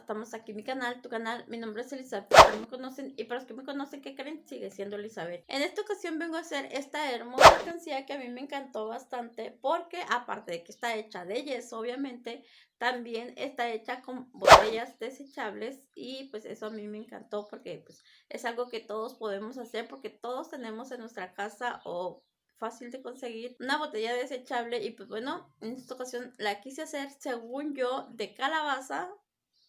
estamos aquí en mi canal, tu canal. Mi nombre es Elizabeth, para los que me conocen y para los que me conocen, ¿qué creen? Sigue siendo Elizabeth. En esta ocasión vengo a hacer esta hermosa alcancía que a mí me encantó bastante, porque aparte de que está hecha de yeso, obviamente, también está hecha con botellas desechables y pues eso a mí me encantó porque pues es algo que todos podemos hacer, porque todos tenemos en nuestra casa o fácil de conseguir una botella desechable. Y pues bueno, en esta ocasión la quise hacer según yo de calabaza,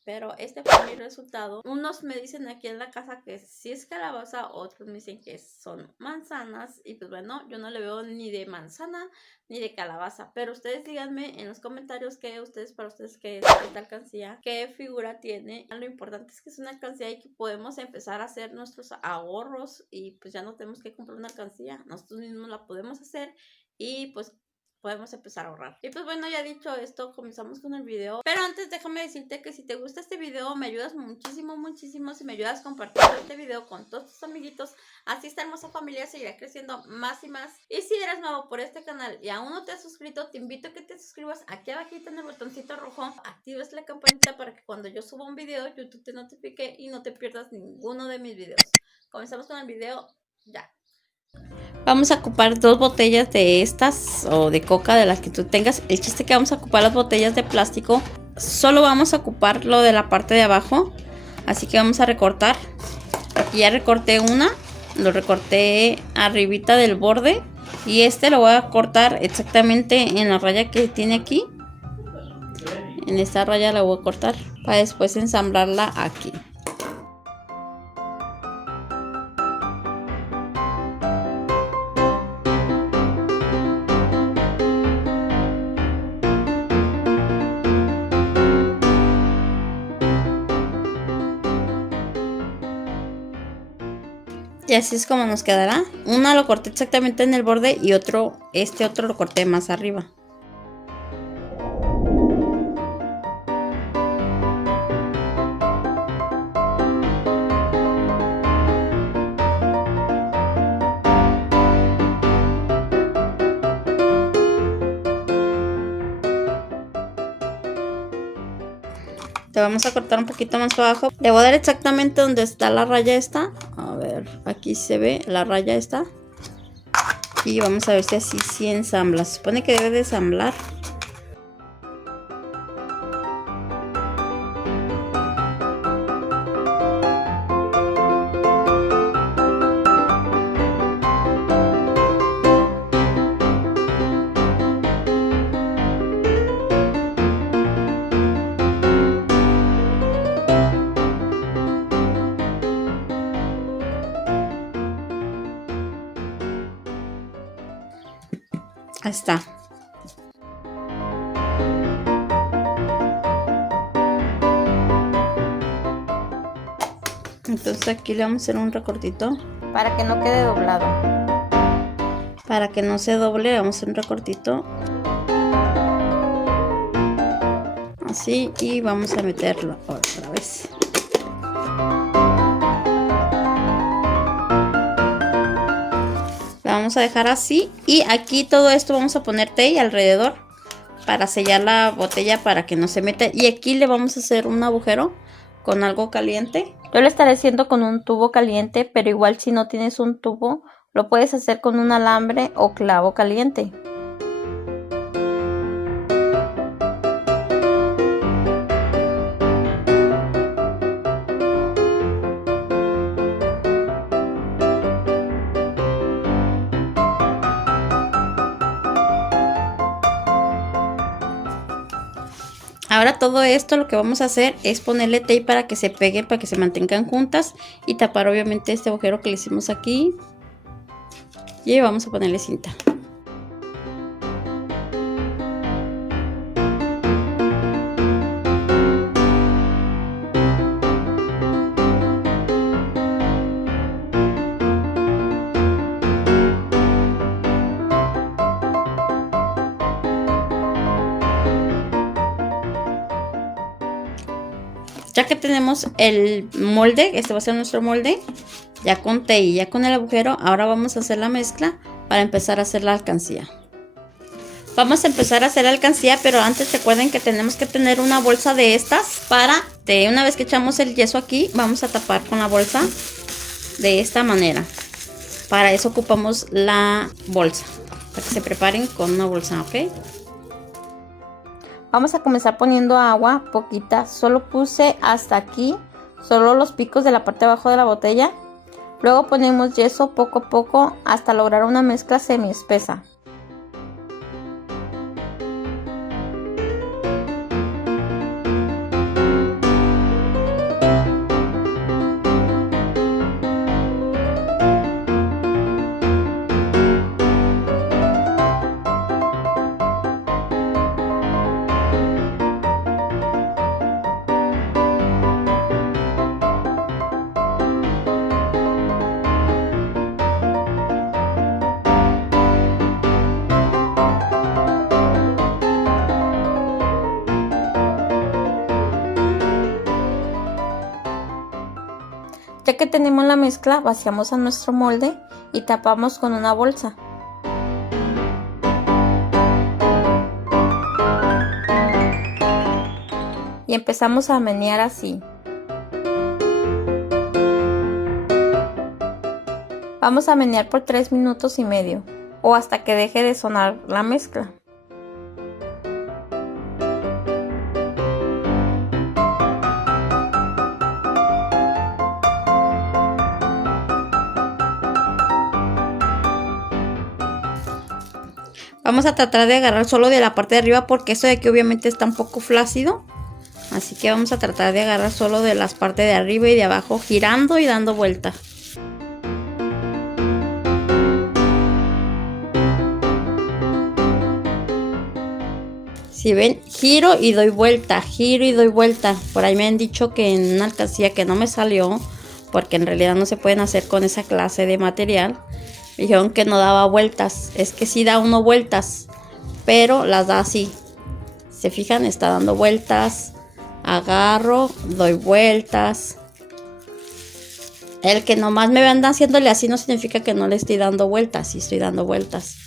pero este fue mi resultado. Unos me dicen aquí en la casa que sí es calabaza, otros me dicen que son manzanas y pues bueno, yo no le veo ni de manzana ni de calabaza, pero ustedes díganme en los comentarios para ustedes qué es esta alcancía, qué figura tiene. Lo importante es que es una alcancía y que podemos empezar a hacer nuestros ahorros y pues ya no tenemos que comprar una alcancía, nosotros mismos la podemos hacer y pues podemos empezar a ahorrar. Y pues bueno, ya dicho esto, comenzamos con el video. Pero antes déjame decirte que si te gusta este video, me ayudas muchísimo, muchísimo si me ayudas compartiendo este video con todos tus amiguitos. Así esta hermosa familia seguirá creciendo más y más. Y si eres nuevo por este canal y aún no te has suscrito, te invito a que te suscribas aquí abajito en el botoncito rojo. Actives la campanita para que cuando yo suba un video, YouTube te notifique y no te pierdas ninguno de mis videos. Comenzamos con el video ya. Vamos a ocupar 2 botellas de estas o de coca, de las que tú tengas. El chiste que vamos a ocupar las botellas de plástico. Solo vamos a ocupar lo de la parte de abajo. Así que vamos a recortar. Aquí ya recorté una. Lo recorté arribita del borde. Y este lo voy a cortar exactamente en la raya que tiene aquí. En esta raya la voy a cortar para después ensamblarla aquí. Y así es como nos quedará. Una lo corté exactamente en el borde y otro lo corté más arriba. Te vamos a cortar un poquito más abajo. Le voy a dar exactamente donde está la raya esta. A ver, aquí se ve la raya esta. Y vamos a ver si así sí ensambla. Se supone que debe de ensamblar. Ahí está. Entonces aquí le vamos a hacer un recortito para que no quede doblado. Para que no se doble, vamos a hacer un recortito. Así, y vamos a meterlo otra vez. Vamos a dejar así y aquí todo esto vamos a poner tape alrededor para sellar la botella para que no se meta. Y aquí le vamos a hacer un agujero con algo caliente. Yo lo estaré haciendo con un tubo caliente, pero igual si no tienes un tubo lo puedes hacer con un alambre o clavo caliente. Ahora todo esto lo que vamos a hacer es ponerle tape para que se peguen, para que se mantengan juntas y tapar obviamente este agujero que le hicimos aquí. Y vamos a ponerle cinta. Ya que tenemos el molde, este va a ser nuestro molde, ya con tape y ya con el agujero, ahora vamos a hacer la mezcla para empezar a hacer la alcancía. Vamos a empezar a hacer la alcancía, pero antes recuerden que tenemos que tener una bolsa de estas para, una vez que echamos el yeso aquí, vamos a tapar con la bolsa de esta manera. Para eso ocupamos la bolsa, para que se preparen con una bolsa, ¿ok? Vamos a comenzar poniendo agua, poquita, solo puse hasta aquí, solo los picos de la parte de abajo de la botella. Luego ponemos yeso poco a poco hasta lograr una mezcla semi espesa. Ya que tenemos la mezcla, vaciamos a nuestro molde y tapamos con una bolsa. Y empezamos a menear así. Vamos a menear por 3 minutos y medio o hasta que deje de sonar la mezcla. Vamos a tratar de agarrar solo de la parte de arriba porque esto de aquí obviamente está un poco flácido. Así que vamos a tratar de agarrar solo de las partes de arriba y de abajo, girando y dando vuelta. Si ven, giro y doy vuelta, giro y doy vuelta. Por ahí me han dicho que en una alcancía que no me salió, porque en realidad no se pueden hacer con esa clase de material. Dijeron que no daba vueltas. Es que sí da uno vueltas, pero las da así. Se fijan, está dando vueltas. Agarro, doy vueltas. El que nomás me anda haciéndole así no significa que no le estoy dando vueltas. Sí estoy dando vueltas.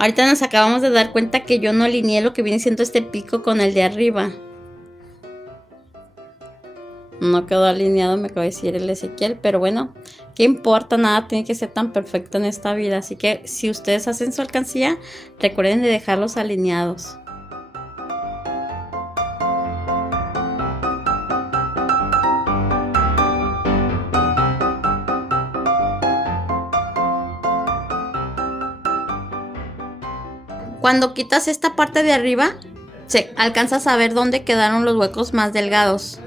Ahorita nos acabamos de dar cuenta que yo no alineé lo que viene siendo este pico con el de arriba. No quedó alineado, me acaba de decir el Ezequiel, pero bueno, ¿qué importa? Nada tiene que ser tan perfecto en esta vida. Así que si ustedes hacen su alcancía, recuerden de dejarlos alineados. Cuando quitas esta parte de arriba, se alcanzas a ver dónde quedaron los huecos más delgados.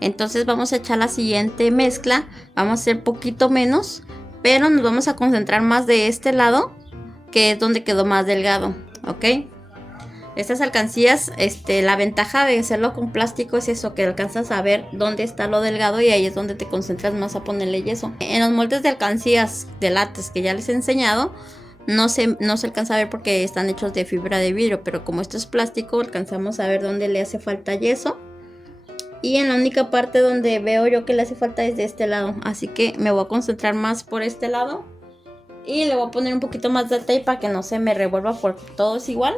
Entonces vamos a echar la siguiente mezcla. Vamos a hacer poquito menos, pero nos vamos a concentrar más de este lado, que es donde quedó más delgado, ¿ok? Estas alcancías, la ventaja de hacerlo con plástico es eso, que alcanzas a ver dónde está lo delgado y ahí es donde te concentras más a ponerle yeso. En los moldes de alcancías de látex que ya les he enseñado, no se alcanza a ver porque están hechos de fibra de vidrio, pero como esto es plástico, alcanzamos a ver dónde le hace falta yeso. Y en la única parte donde veo yo que le hace falta es de este lado, así que me voy a concentrar más por este lado. Y le voy a poner un poquito más de tape para que no se me revuelva, porque todo es igual.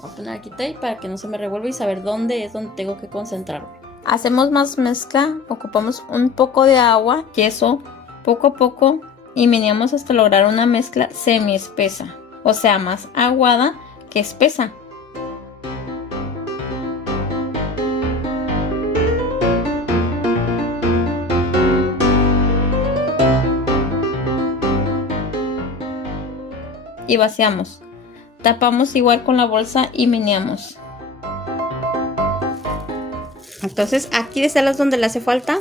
Voy a poner aquí tape para que no se me revuelva y saber dónde es donde tengo que concentrarme. Hacemos más mezcla, ocupamos un poco de agua, queso, poco a poco, y meneamos hasta lograr una mezcla semi espesa, o sea, más aguada que espesa. Y vaciamos. Tapamos igual con la bolsa y meneamos. Entonces aquí de este lado es donde le hace falta.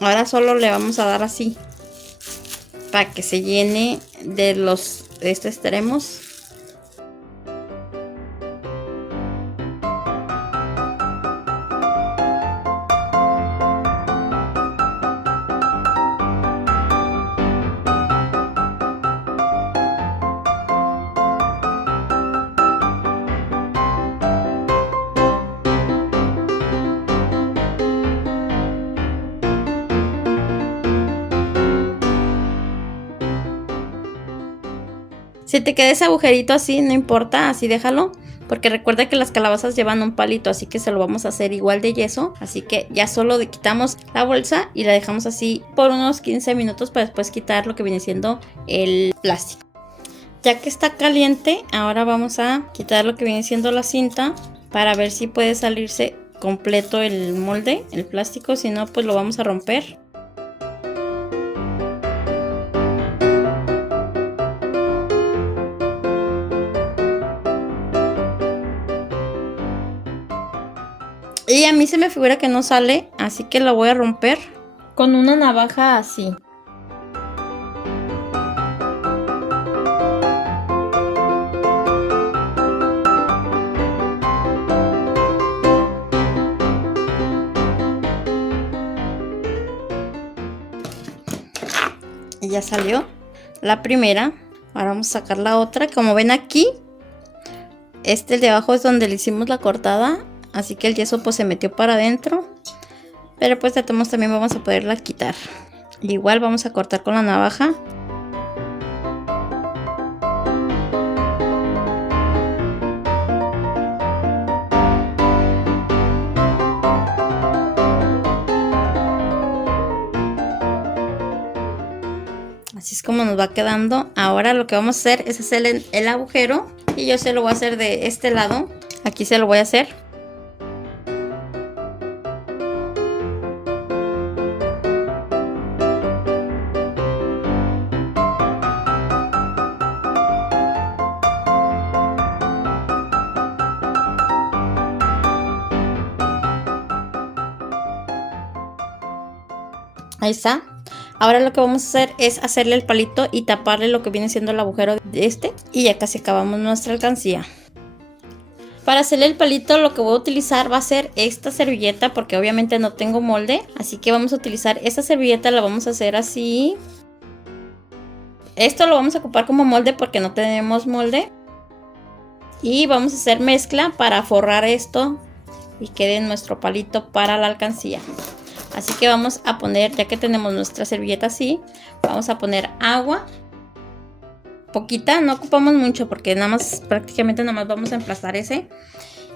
Ahora solo le vamos a dar así para que se llene de estos extremos. Si te queda ese agujerito así, no importa, así déjalo. Porque recuerda que las calabazas llevan un palito, así que se lo vamos a hacer igual de yeso. Así que ya solo quitamos la bolsa y la dejamos así por unos 15 minutos para después quitar lo que viene siendo el plástico. Ya que está caliente, ahora vamos a quitar lo que viene siendo la cinta para ver si puede salirse completo el molde, el plástico. Si no, pues lo vamos a romper. Y a mí se me figura que no sale, así que lo voy a romper con una navaja así. Y ya salió la primera. Ahora vamos a sacar la otra. Como ven aquí, el de abajo es donde le hicimos la cortada. Así que el yeso pues se metió para adentro. Pero pues de todos modos también vamos a poderla quitar. Igual vamos a cortar con la navaja. Así es como nos va quedando. Ahora lo que vamos a hacer es hacer el agujero. Y yo se lo voy a hacer de este lado. Aquí se lo voy a hacer. Ahí está. Ahora lo que vamos a hacer es hacerle el palito y taparle lo que viene siendo el agujero de este. Y ya casi acabamos nuestra alcancía. Para hacerle el palito lo que voy a utilizar va a ser esta servilleta, porque obviamente no tengo molde. Así que vamos a utilizar esta servilleta, la vamos a hacer así. Esto lo vamos a ocupar como molde porque no tenemos molde. Y vamos a hacer mezcla para forrar esto y quede nuestro palito para la alcancía. Así que vamos a poner, ya que tenemos nuestra servilleta así, vamos a poner agua. Poquita, no ocupamos mucho porque prácticamente nada más vamos a emplastar ese.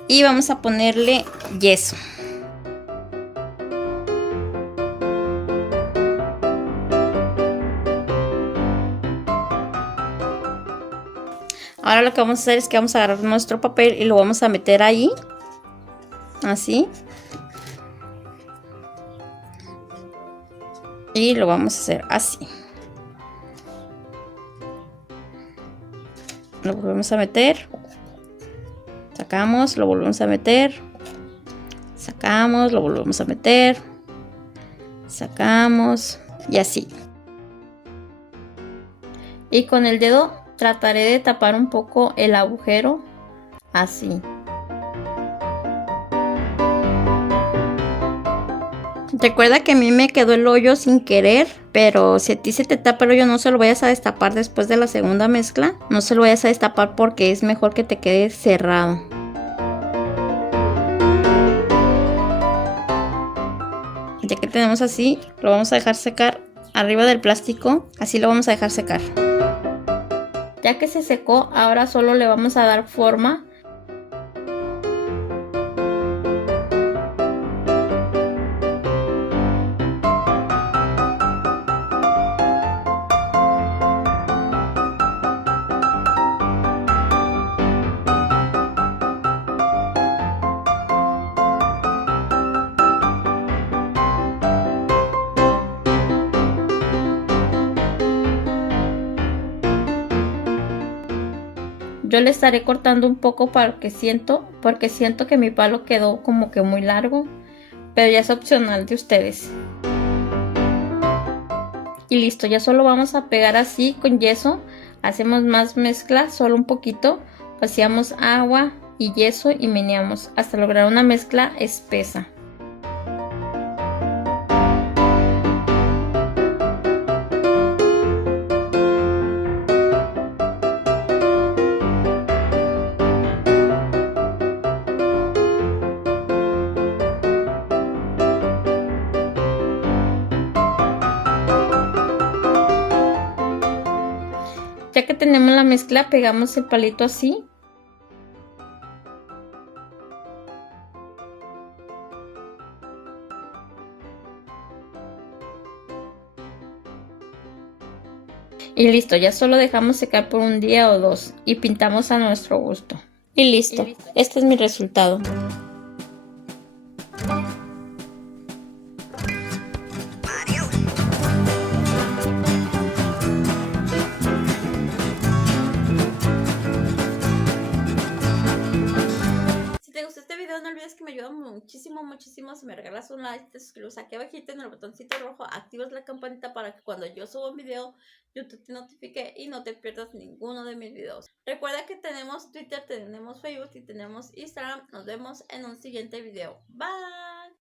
y vamos a ponerle yeso. Ahora lo que vamos a hacer es que vamos a agarrar nuestro papel y lo vamos a meter ahí, así. Y lo vamos a hacer así. Lo volvemos a meter. Sacamos, lo volvemos a meter. Sacamos, lo volvemos a meter. Sacamos y así. Y con el dedo trataré de tapar un poco el agujero, así. Recuerda que a mí me quedó el hoyo sin querer, pero si a ti se te tapa el hoyo, no se lo vayas a destapar después de la segunda mezcla. No se lo vayas a destapar porque es mejor que te quede cerrado. Ya que tenemos así, lo vamos a dejar secar arriba del plástico. Así lo vamos a dejar secar. Ya que se secó, ahora solo le vamos a dar forma. Yo le estaré cortando un poco porque siento que mi palo quedó como que muy largo, pero ya es opcional de ustedes. Y listo, ya solo vamos a pegar así con yeso. Hacemos más mezcla, solo un poquito. Vaciamos agua y yeso y meneamos hasta lograr una mezcla espesa. Ya que tenemos la mezcla, pegamos el palito así. Y listo, ya solo dejamos secar por un día o dos y pintamos a nuestro gusto. Y listo, este es mi resultado. No olvides que me ayuda muchísimo si me regalas un like, te suscribes aquí abajito en el botoncito rojo, activas la campanita para que cuando yo suba un video YouTube te notifique y no te pierdas ninguno de mis videos. Recuerda que tenemos Twitter, tenemos Facebook y tenemos Instagram. Nos vemos en un siguiente video. Bye.